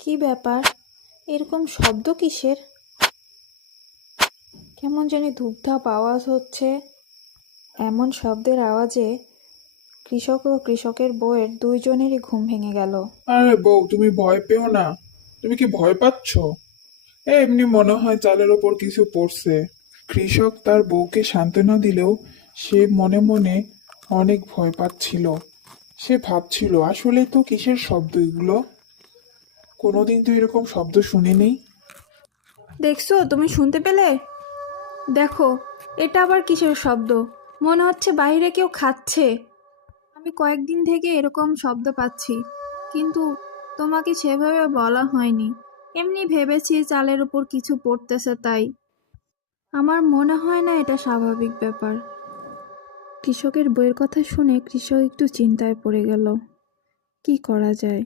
কি ব্যাপার? এরকম শব্দ কিসের? কেমন জানি ধূপধাপ আওয়াজ হচ্ছে। এমন শব্দের আওয়াজে কৃষক ও কৃষকের বউয়ের দুইজনেরই ঘুম ভেঙে গেল। আরে বউ, তুমি ভয় পেও না। তুমি কি ভয় পাচ্ছ? এমনি মনে হয় চালের ওপর কিছু পড়ছে। কৃষক তার বউকে সান্ত্বনা দিলেও সে মনে মনে অনেক ভয় পাচ্ছিল। সে ভাবছিল, আসলে তো কিসের শব্দ এগুলো? কোনোদিন তো এরকম শব্দ শুনিনি। দেখছো, তুমি শুনতে পেলে? দেখো, এটা আবার কিসের শব্দ? মনে হচ্ছে বাইরে কেউ খাচ্ছে। আমি কয়েকদিন থেকে এরকম শব্দ পাচ্ছি, কিন্তু তোমাকে সেভাবে বলা হয়নি। এমনি ভেবেছি চালের উপর কিছু পড়তেছে তাই। আমার মনে হয় না এটা স্বাভাবিক ব্যাপার। কৃষকের বইয়ের কথা শুনে কৃষক একটু চিন্তায় পড়ে গেল। কি করা যায়?